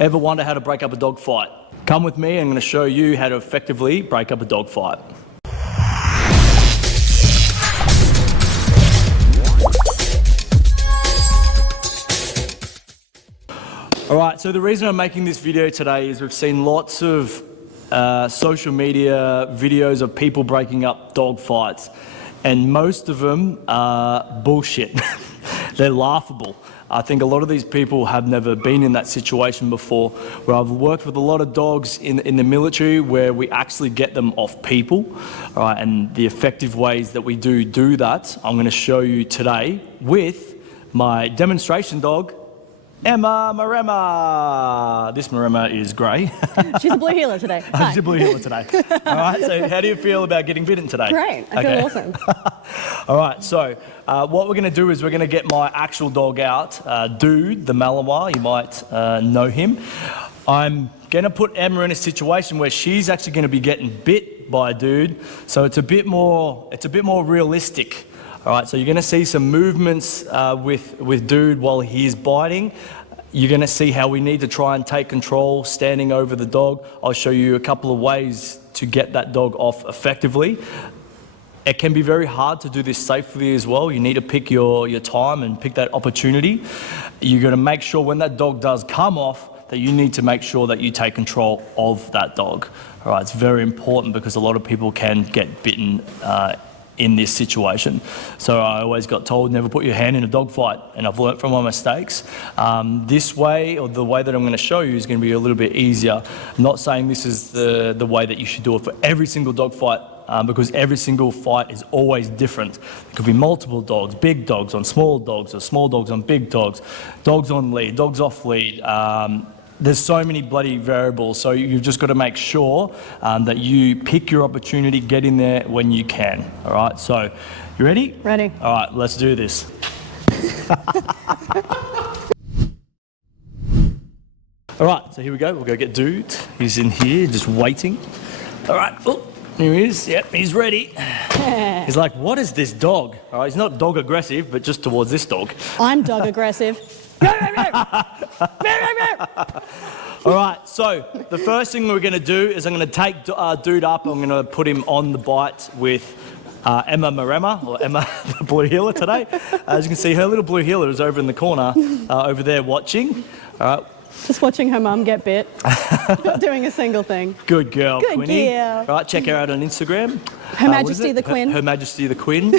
Ever wonder how to break up a dog fight? Come with me, I'm going to show you how to effectively break up a dog fight. Alright, so the reason I'm making this video today is we've seen lots of social media videos of people breaking up dog fights, and most of them are bullshit. They're laughable. I think a lot of these people have never been in that situation before, where I've worked with a lot of dogs in the military where we actually get them off people, all right, and the effective ways that we do that, I'm going to show you today with my demonstration dog, Emma Maremma. This Maremma is grey. She's a blue heeler today. She's a blue heeler today. All right, so how do you feel about getting bitten today? Great, I feel awesome. All right, so what we're going to do is we're going to get my actual dog out, Dude, the Malinois, you might know him. I'm going to put Emma in a situation where she's actually going to be getting bit by a Dude, so it's a bit more realistic. All right, so you're going to see some movements with Dude while he's biting. You're going to see how we need to try and take control standing over the dog. I'll show you a couple of ways to get that dog off effectively. It can be very hard to do this safely as well. You need to pick your time and pick that opportunity. You're going to make sure when that dog does come off that you need to make sure that you take control of that dog. All right, it's very important because a lot of people can get bitten in this situation. So I always got told never put your hand in a dog fight, and I've learnt from my mistakes. This way, or the way that I'm going to show you, is going to be a little bit easier. I'm not saying this is the way that you should do it for every single dog fight, because every single fight is always different. It could be multiple dogs, big dogs on small dogs, or small dogs on big dogs, dogs on lead, dogs off lead. There's so many bloody variables, so you've just got to make sure that you pick your opportunity, get in there when you can. All right, so you ready? Ready. All right, let's do this. All right, so here we go. We'll go get Dude. He's in here, just waiting. All right, oh, here he is. Yep, he's ready. He's like, what is this dog? All right, he's not dog aggressive, but just towards this dog. I'm dog aggressive. All right, so the first thing we're going to do is I'm going to take Dude up. I'm going to put him on the bite with Emma Maremma, or Emma the blue heeler today. As you can see, her little blue heeler is over in the corner, over there watching. All right. Just watching her mum get bit. Not doing a single thing. Good girl, Good Quinny. girl. All right, check her out on Instagram. Her Majesty the Queen. Her Majesty the Queen.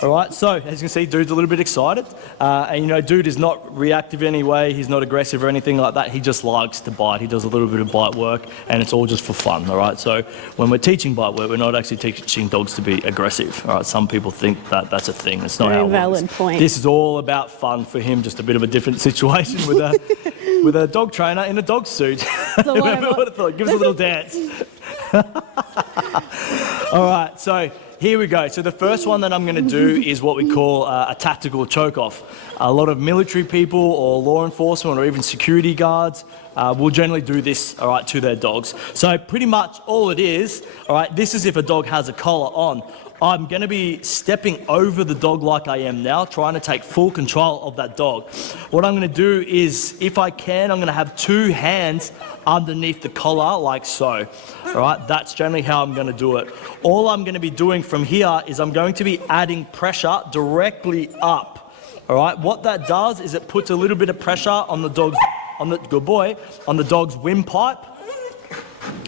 All right, so as you can see, Dude's a little bit excited. And you know, Dude is not reactive anyway. He's not aggressive or anything like that. He just likes to bite. He does a little bit of bite work, and it's all just for fun, all right? So when we're teaching bite work, we're not actually teaching dogs to be aggressive, all right? Some people think that that's a thing. It's not how it works. Very valid point. This is all about fun for him, just a bit of a different situation with a dog trainer in a dog suit. So Whoever would have thought? Give us a little dance. All right, so here we go. So the first one that I'm going to do is what we call a tactical choke-off. A lot of military people or law enforcement or even security guards will generally do this, all right, to their dogs. So pretty much all it is, all right, this is if a dog has a collar on. I'm going to be stepping over the dog like I am now, trying to take full control of that dog. What I'm going to do is, if I can, I'm going to have two hands underneath the collar like so. All right, that's generally how I'm going to do it. All I'm going to be doing from here is I'm going to be adding pressure directly up. All right, what that does is it puts a little bit of pressure on the dog's, on the dog's windpipe.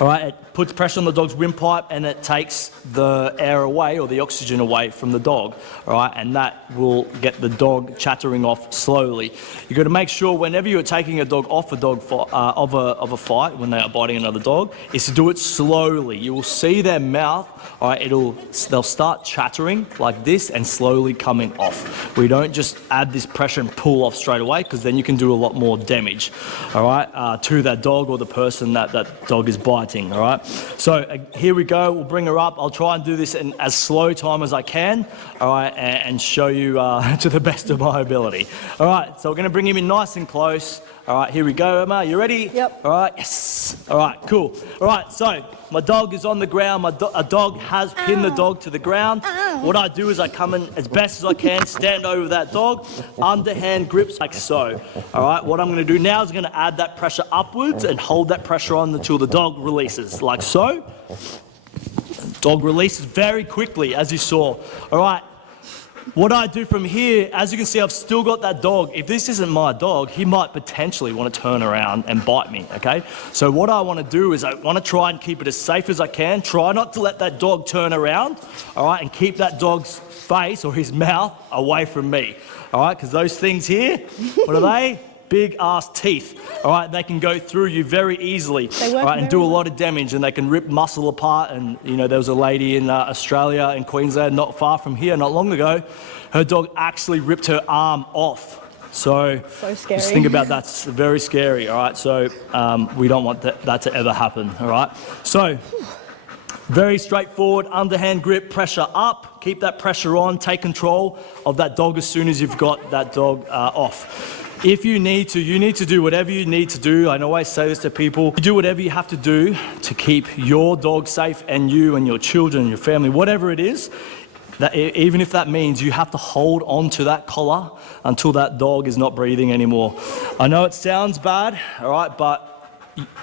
All right, it puts pressure on the dog's windpipe and it takes the air away, or the oxygen away from the dog, all right, and that will get the dog chattering off slowly. You've got to make sure whenever you're taking a dog off of a fight, when they are biting another dog, is to do it slowly. You will see their mouth, all right, they'll start chattering like this and slowly coming off. We don't just add this pressure and pull off straight away, because then you can do a lot more damage, all right, to that dog or the person that dog is biting, all right. So here we go, we'll bring her up. I'll try and do this in as slow time as I can, all right, and show you to the best of my ability. All right, so we're going to bring him in nice and close. All right, here we go, Emma, you ready? Yep. All right, yes. Yes. All right, cool. All right, so my dog is on the ground. A dog has pinned the dog to the ground. What I do is I come in as best as I can, stand over that dog, underhand grips like so. All right, what I'm going to do now is I'm going to add that pressure upwards and hold that pressure on until the dog releases, like so. Dog releases very quickly, as you saw. All right. What I do from here, as you can see, I've still got that dog. If this isn't my dog, he might potentially want to turn around and bite me, okay? So what I want to do is I want to try and keep it as safe as I can. Try not to let that dog turn around, all right? And keep that dog's face or his mouth away from me, all right? Because those things here, what are they? Big ass teeth, all right? They can go through you very easily, all right, and do a lot of damage, and they can rip muscle apart. And you know, there was a lady in Australia, in Queensland, not far from here, not long ago. Her dog actually ripped her arm off. So scary. Just think about that. It's very scary, all right? So we don't want that to ever happen, all right? So very straightforward, underhand grip, pressure up, keep that pressure on, take control of that dog as soon as you've got that dog off. If you need to do whatever you need to do. I always say this to people, do whatever you have to do to keep your dog safe and you and your children, your family, whatever it is, that even if that means you have to hold on to that collar until that dog is not breathing anymore. I know it sounds bad, all right, but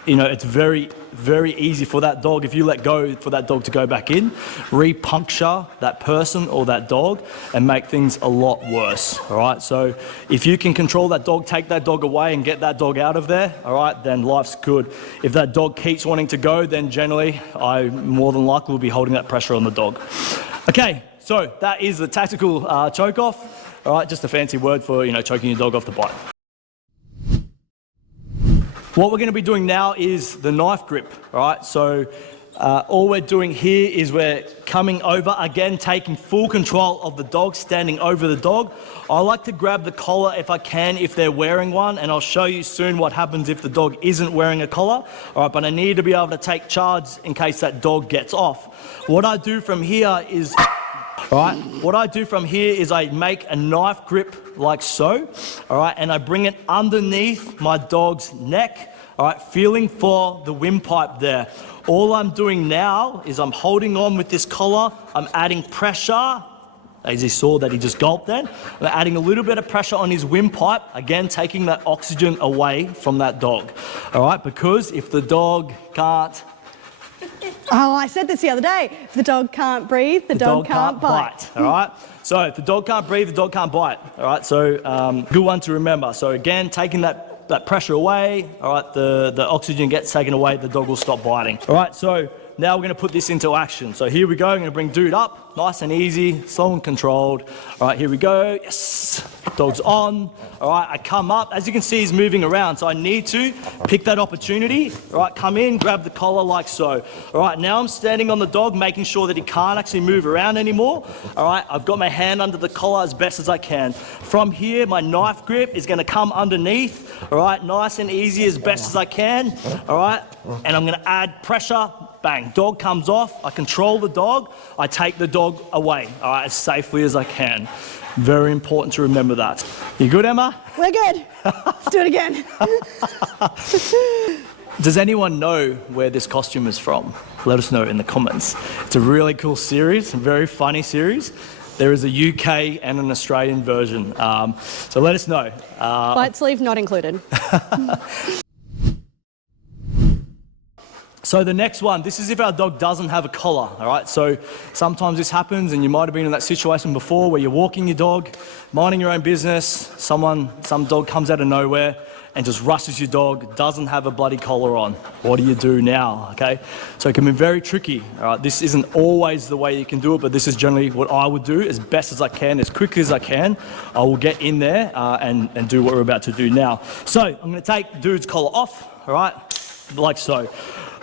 you know, it's very, very easy for that dog, if you let go, for that dog to go back in, re-puncture that person or that dog and make things a lot worse, all right? So if you can control that dog, take that dog away and get that dog out of there, all right, then life's good. If that dog keeps wanting to go, then generally I more than likely will be holding that pressure on the dog. Okay, so that is the tactical choke off, all right, just a fancy word for, you know, choking your dog off the bite. What we're going to be doing now is the knife grip, all right? So all we're doing here is we're coming over, again, taking full control of the dog, standing over the dog. I like to grab the collar if I can, if they're wearing one, and I'll show you soon what happens if the dog isn't wearing a collar, all right? But I need to be able to take charge in case that dog gets off. What I do from here is... All right, what I do from here is I make a knife grip like so, all right, and I bring it underneath my dog's neck, all right, feeling for the windpipe there. All I'm doing now is I'm holding on with this collar, I'm adding pressure, as you saw that he just gulped then, I'm adding a little bit of pressure on his windpipe, again, taking that oxygen away from that dog, all right, because if the dog can't... Oh, I said this the other day. If the dog can't breathe, the dog can't bite. All right? So if the dog can't breathe, the dog can't bite. All right? So good one to remember. So again, taking that pressure away, all right, the oxygen gets taken away, the dog will stop biting. All right, so now we're going to put this into action. So here we go. I'm going to bring dude up, nice and easy, slow and controlled. All right, here we go. Yes. Dog's on. All right, I come up. As you can see, he's moving around, so I need to pick that opportunity. All right, come in, grab the collar like so. All right, now I'm standing on the dog, making sure that he can't actually move around anymore. All right, I've got my hand under the collar as best as I can. From here, my knife grip is going to come underneath. All right, nice and easy as best as I can. All right, and I'm going to add pressure. Bang, dog comes off. I control the dog. I take the dog away, all right, as safely as I can. Very important to remember that. You good, Emma? We're good. Let's do it again. Does anyone know where this costume is from? Let us know in the comments. It's a really cool series, a very funny series. There is a UK and an Australian version, so let us know. Bite sleeve not included. So the next one, this is if our dog doesn't have a collar, all right? So sometimes this happens, and you might have been in that situation before where you're walking your dog, minding your own business, some dog comes out of nowhere and just rushes your dog, doesn't have a bloody collar on. What do you do now, okay? So it can be very tricky, all right? This isn't always the way you can do it, but this is generally what I would do as best as I can, as quickly as I can. I will get in there and do what we're about to do now. So I'm gonna take dude's collar off, all right? Like so.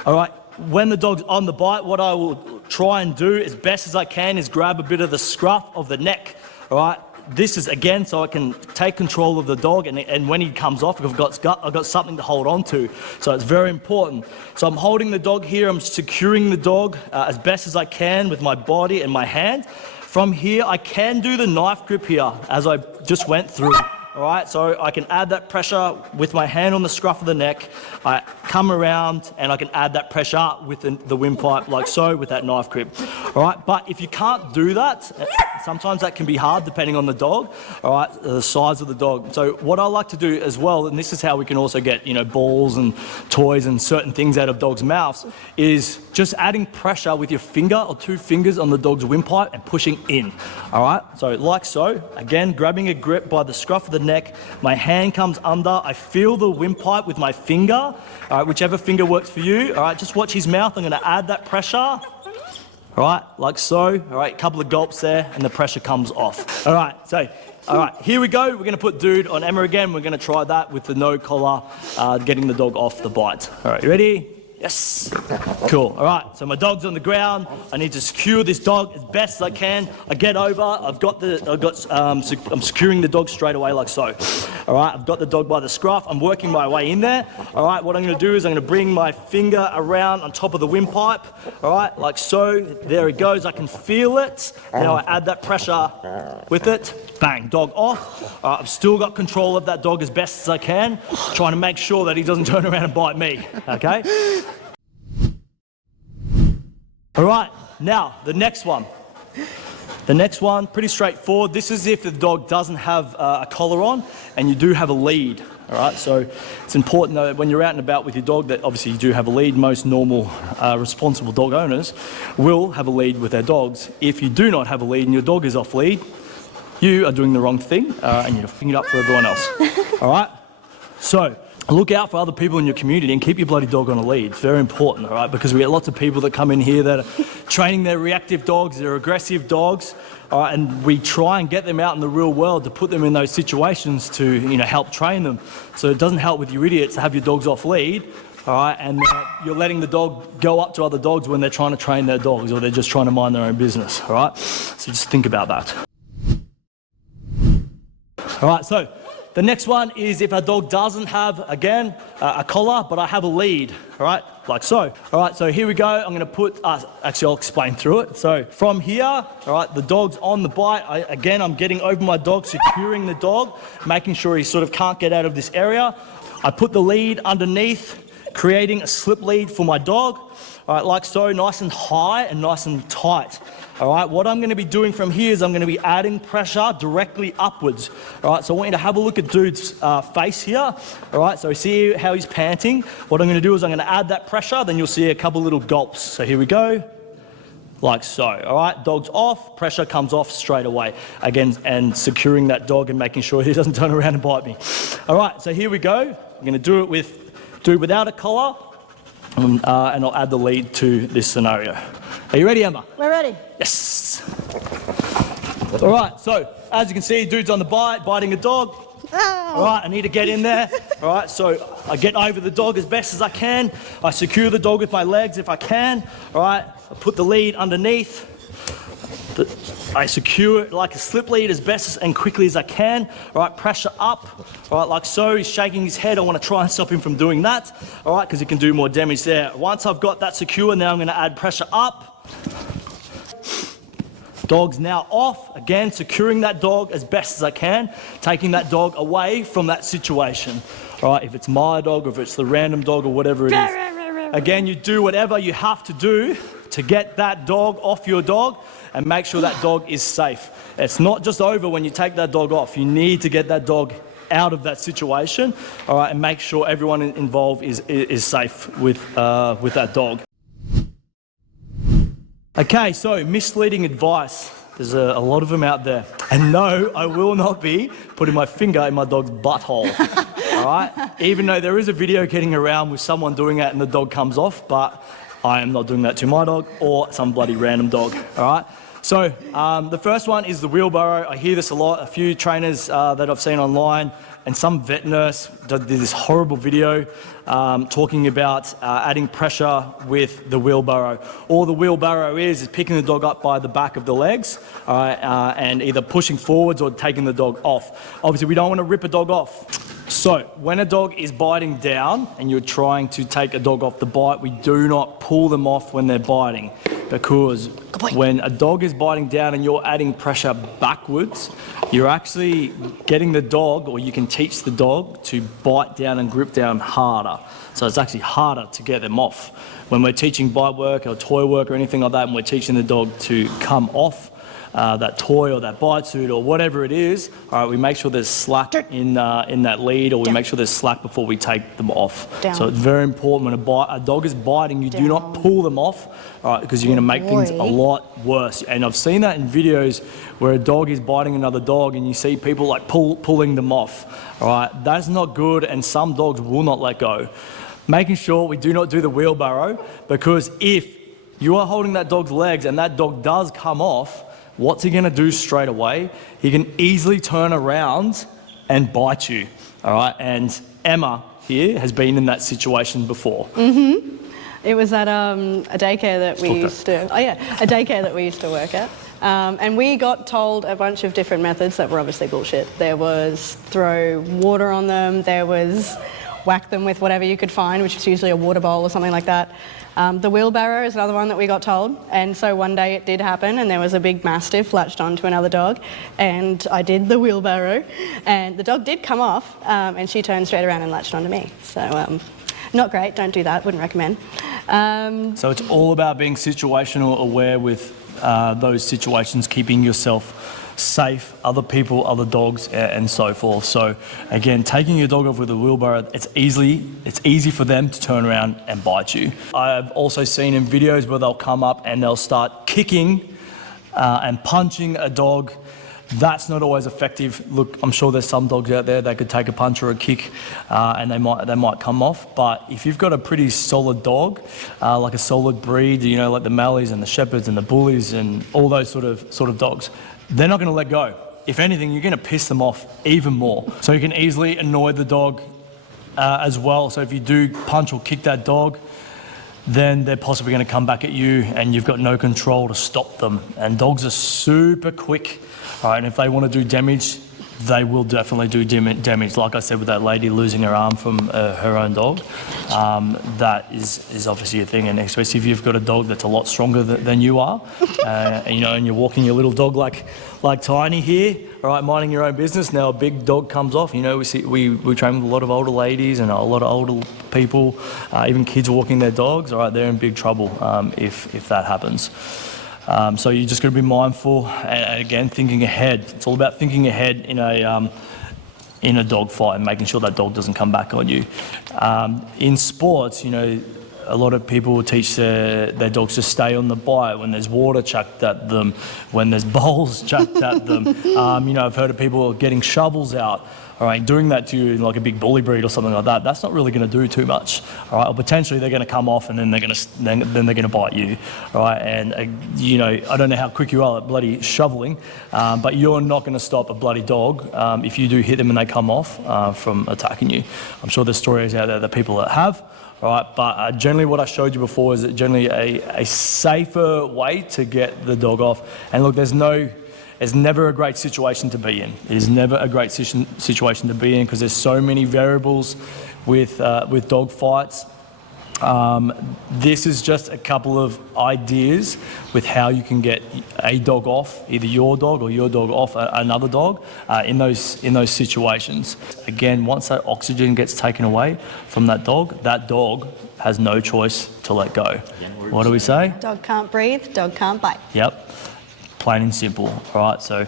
All right, when the dog's on the bite, what I will try and do as best as I can is grab a bit of the scruff of the neck, all right? This is, again, so I can take control of the dog, and when he comes off, I've got something to hold on to. So it's very important. So I'm holding the dog here, I'm securing the dog as best as I can with my body and my hand. From here, I can do the knife grip here, as I just went through. all right? So I can add that pressure with my hand on the scruff of the neck. I come around and I can add that pressure with the windpipe like so with that knife grip, all right? But if you can't do that, sometimes that can be hard depending on the dog, all right, the size of the dog. So what I like to do as well, and this is how we can also get, balls and toys and certain things out of dogs' mouths, is just adding pressure with your finger or 2 fingers on the dog's windpipe and pushing in, all right? So like so, again, grabbing a grip by the scruff of the neck, my hand comes under, I feel the windpipe with my finger, all right, whichever finger works for you, all right? Just watch his mouth, I'm gonna add that pressure, all right, like so, all right, a couple of gulps there, and the pressure comes off. All right, so, all right, here we go. We're gonna put Dude on Emma again. We're gonna try that with the no collar, getting the dog off the bite. All right, you ready? Yes. Cool. All right, so my dog's on the ground. I need to secure this dog as best as I can. I get over, I'm securing the dog straight away like so. All right, I've got the dog by the scruff. I'm working my way in there. All right, what I'm gonna do is I'm gonna bring my finger around on top of the windpipe. All right, like so. There it goes. I can feel it. Now I add that pressure with it. Bang, dog off. I've still got control of that dog as best as I can, trying to make sure that he doesn't turn around and bite me, okay? All right, now the next one. The next one, pretty straightforward. This is if the dog doesn't have a collar on and you do have a lead. All right, so it's important that when you're out and about with your dog that obviously you do have a lead. Most normal, responsible dog owners will have a lead with their dogs. If you do not have a lead and your dog is off lead, you are doing the wrong thing and you're fing it up for everyone else. All right, so look out for other people in your community and keep your bloody dog on a lead. It's very important, all right, because we get lots of people that come in here that are training their reactive dogs, their aggressive dogs, all right, and we try and get them out in the real world to put them in those situations to, help train them. So it doesn't help with you idiots to have your dogs off lead, all right, and you're letting the dog go up to other dogs when they're trying to train their dogs or they're just trying to mind their own business, all right? So just think about that. All right, so the next one is if a dog doesn't have, again, a collar, but I have a lead, all right, like so. All right, so here we go. I'm gonna put, actually I'll explain through it. So from here, all right, the dog's on the bite. I'm getting over my dog, securing the dog, making sure he sort of can't get out of this area. I put the lead underneath, creating a slip lead for my dog, all right, like so, nice and high and nice and tight. All right, what I'm going to be doing from here is I'm going to be adding pressure directly upwards. All right, so I want you to have a look at Dude's face here. All right, so see how he's panting. What I'm going to do is I'm going to add that pressure, then you'll see a couple little gulps. So here we go, like so. All right, dog's off, pressure comes off straight away. Again, and securing that dog and making sure he doesn't turn around and bite me. All right, so here we go. I'm going to do it with Dude without a collar, and I'll add the lead to this scenario. Are you ready, Emma? We're ready. Yes. All right, so as you can see, Dude's on the bite, biting a dog. Oh. All right, I need to get in there. All right, so I get over the dog as best as I can. I secure the dog with my legs if I can. All right, I put the lead underneath. I secure it like a slip lead as best and quickly as I can. All right, pressure up. All right, like so. He's shaking his head. I want to try and stop him from doing that. All right, because he can do more damage there. Once I've got that secure, now I'm going to add pressure up. Dog's now off. Again, securing that dog as best as I can, taking that dog away from that situation. All right, if it's my dog or if it's the random dog or whatever it is. Again, you do whatever you have to do to get that dog off your dog and make sure that dog is safe. It's not just over when you take that dog off. You need to get that dog out of that situation, all right, and make sure everyone involved is safe with that dog. Okay, so misleading advice. There's a lot of them out there. And no, I will not be putting my finger in my dog's butthole, all right? Even though there is a video getting around with someone doing that and the dog comes off, but I am not doing that to my dog or some bloody random dog, all right? So the first one is the wheelbarrow. I hear this a lot. A few trainers that I've seen online and some vet nurse did this horrible video talking about adding pressure with the wheelbarrow. All the wheelbarrow is picking the dog up by the back of the legs and either pushing forwards or taking the dog off. Obviously, we don't want to rip a dog off. So when a dog is biting down and you're trying to take a dog off the bite, we do not pull them off when they're biting. because when a dog is biting down and you're adding pressure backwards, you're actually getting the dog, or you can teach the dog to bite down and grip down harder. So it's actually harder to get them off. When we're teaching bite work or toy work or anything like that, and we're teaching the dog to come off that toy or that bite suit or whatever it is, all right, we make sure there's slack in that lead, or we make sure there's slack before we take them off. So it's very important when a dog is biting, you do not pull them off, all right, because you're going to make things a lot worse. And I've seen that in videos where a dog is biting another dog and you see people like pulling them off, all right. That's not good, and some dogs will not let go. Making sure we do not do the wheelbarrow, because if you are holding that dog's legs and that dog does come off, what's he going to do straight away? He can easily turn around and bite you, all right? And Emma here has been in that situation before. It was at a daycare that we used to, a daycare that we used to work at. And we got told a bunch of different methods that were obviously bullshit. There was throw water on them, there was whack them with whatever you could find, which is usually a water bowl or something like that. The wheelbarrow is another one that we got told, and so one day it did happen, and there was a big mastiff latched onto another dog, and I did the wheelbarrow, and the dog did come off, and she turned straight around and latched onto me. So not great, don't do that, wouldn't recommend. So it's all about being situational aware with those situations, keeping yourself safe, other people, other dogs, and so forth. So again, taking your dog off with a wheelbarrow, it's easy for them to turn around and bite you. I've also seen in videos where they'll come up and they'll start kicking and punching a dog. That's not always effective. Look, I'm sure there's some dogs out there that could take a punch or a kick and they might come off. But if you've got a pretty solid dog, like a solid breed, you know, like the Malleys and the Shepherds and the Bullies and all those sort of dogs, they're not going to let go. If anything, you're going to piss them off even more. So you can easily annoy the dog as well. So if you do punch or kick that dog, then they're possibly going to come back at you and you've got no control to stop them. And dogs are super quick, all right? And if they want to do damage, they will definitely do damage. Like I said, with that lady losing her arm from her own dog, that is obviously a thing. And especially if you've got a dog that's a lot stronger than you are, you know, and you're walking your little dog like Tiny here, all right, minding your own business. Now a big dog comes off. You know, we train with a lot of older ladies and a lot of older people, even kids walking their dogs. All right, they're in big trouble if that happens. So you just got to be mindful, and again, thinking ahead. It's all about thinking ahead in a dog fight and making sure that dog doesn't come back on you. In sports, you know, a lot of people will teach their dogs to stay on the bite when there's water chucked at them, when there's bowls chucked at them. You know, I've heard of people getting shovels out. All right, doing that to you in like a big bully breed or something like that, that's not really going to do too much. All right, or potentially they're going to come off and then they're going to bite you. All right, and you know, I don't know how quick you are at bloody shoveling, but you're not going to stop a bloody dog if you do hit them and they come off from attacking you. I'm sure there's stories out there that people that have. All right, but generally what I showed you before is generally a safer way to get the dog off. And look, it's never a great situation to be in. It is never a great situation to be in because there's so many variables with dog fights. This is just a couple of ideas with how you can get a dog off, either your dog or your dog off another dog in those situations. Again, once that oxygen gets taken away from that dog has no choice to let go. What do we say? Dog can't breathe, dog can't bite. Yep. Plain and simple, all right? So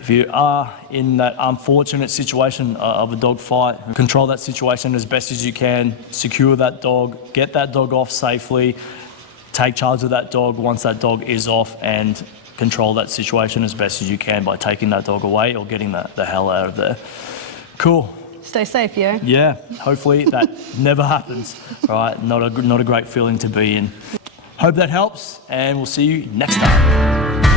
if you are in that unfortunate situation of a dog fight, control that situation as best as you can, secure that dog, get that dog off safely, take charge of that dog once that dog is off, and control that situation as best as you can by taking that dog away or getting the hell out of there. Cool. Stay safe, yo. Yeah, hopefully that never happens, all right? Not a great feeling to be in. Hope that helps, and we'll see you next time.